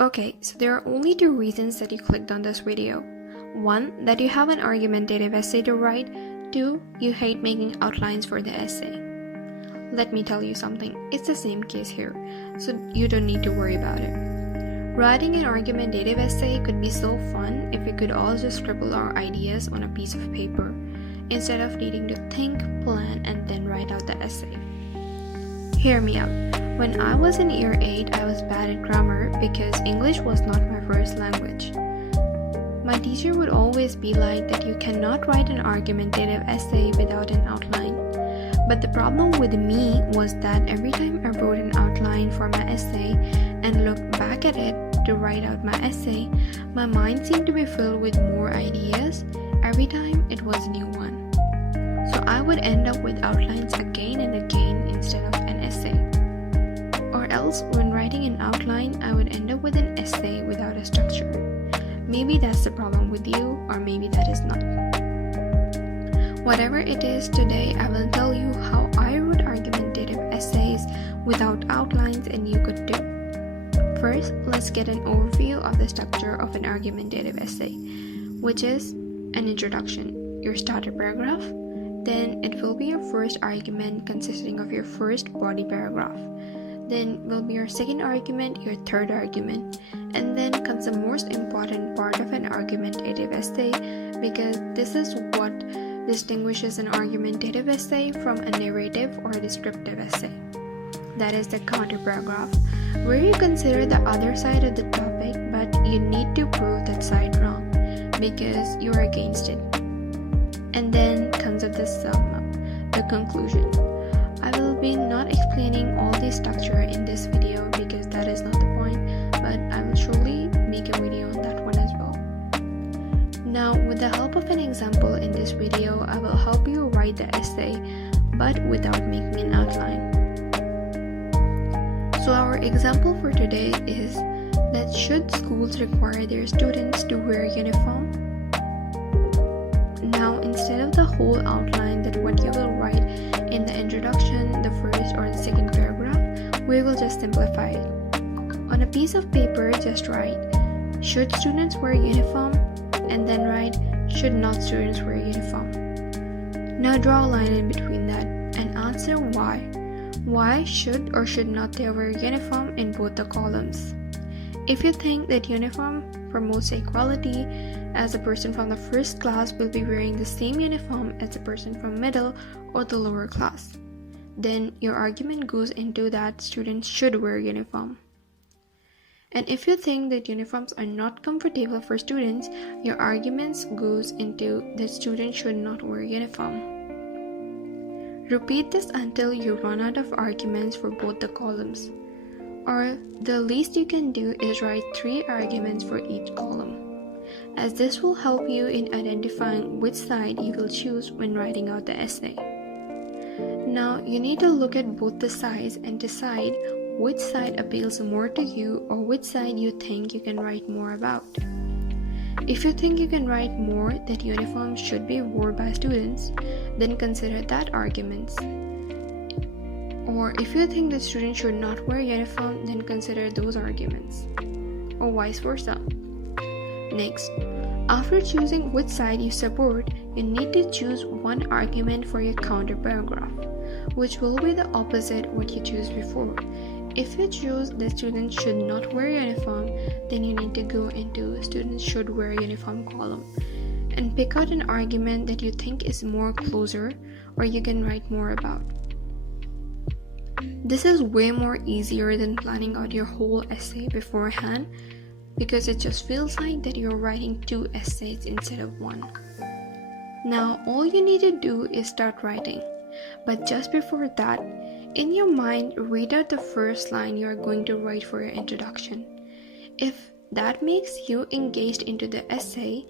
Okay, so there are only two reasons that you clicked on this video. One, that you have an argumentative essay to write. Two, you hate making outlines for the essay. Let me tell you something, it's the same case here, so you don't need to worry about it. Writing an argumentative essay could be so fun if we could all just scribble our ideas on a piece of paper, instead of needing to think, plan, and then write out the essay. Hear me out. When I was in year 8, I was bad at grammar because English was not my first language. My teacher would always be like that you cannot write an argumentative essay without an outline. But the problem with me was that every time I wrote an outline for my essay and looked back at it to write out my essay, my mind seemed to be filled with more ideas every time it was a new one. So I would end up with outlines again and again instead of an essay. Or else, when writing an outline, I would end up with an essay without a structure. Maybe that's the problem with you, or maybe that is not. Whatever it is, today I will tell you how I wrote argumentative essays without outlines and you could too. First, let's get an overview of the structure of an argumentative essay, which is an introduction, your starter paragraph, then it will be your first argument consisting of your first body paragraph, then will be your second argument, your third argument, and then comes the most important part of an argumentative essay, because this is what distinguishes an argumentative essay from a narrative or a descriptive essay. That is the counter paragraph, where you consider the other side of the topic, but you need to prove that side wrong because you are against it. And then comes up the sum up, the conclusion. I will be not explaining all the structure in this video because that is not the point, but I will surely make a video on that one as well. Now, with the help of an example in this video, I will help you write the essay, but without making an outline. So our example for today is that should schools require their students to wear uniform? Now, instead of the whole outline that what you will write in the introduction, the first or the second paragraph, we will just simplify it. On a piece of paper, just write, should students wear uniform? And then write, should not students wear uniform? Now draw a line in between that and answer why. Why should or should not they wear uniform in both the columns? If you think that uniform promotes equality, as the person from the first class will be wearing the same uniform as the person from middle or the lower class, then your argument goes into that students should wear uniform. And if you think that uniforms are not comfortable for students, your arguments goes into that students should not wear uniform. Repeat this until you run out of arguments for both the columns. Or the least you can do is write 3 arguments for each column, as this will help you in identifying which side you will choose when writing out the essay. Now you need to look at both the sides and decide which side appeals more to you or which side you think you can write more about. If you think you can write more that uniforms should be worn by students, then consider that arguments. Or if you think that students should not wear uniform, then consider those arguments. Or vice versa. Next, after choosing which side you support, you need to choose one argument for your counter paragraph, which will be the opposite what you choose before. If you choose that students should not wear uniform, then you need to go into students should wear uniform column and pick out an argument that you think is more closer or you can write more about. This is way more easier than planning out your whole essay beforehand, because it just feels like that you're writing 2 essays instead of 1. Now all you need to do is start writing, but just before that, in your mind, read out the first line you are going to write for your introduction. If that makes you engaged into the essay,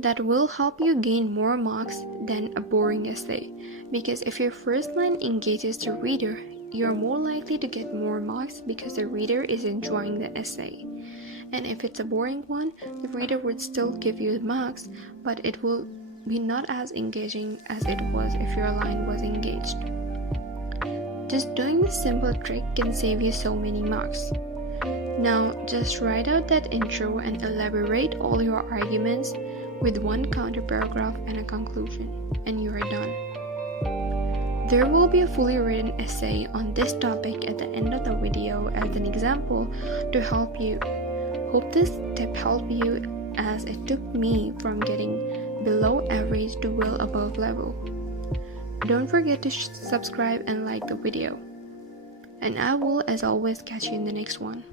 that will help you gain more marks than a boring essay, because if your first line engages the reader, you are more likely to get more marks because the reader is enjoying the essay. And if it's a boring one, the reader would still give you the marks, but it will be not as engaging as it was if your line was engaged. Just doing this simple trick can save you so many marks. Now just write out that intro and elaborate all your arguments with one counter paragraph and a conclusion, and you are done. There will be a fully written essay on this topic at the end of the video as an example to help you. Hope this tip helped you as it took me from getting below average to well above level. Don't forget to subscribe and like the video. And I will, as always, catch you in the next one.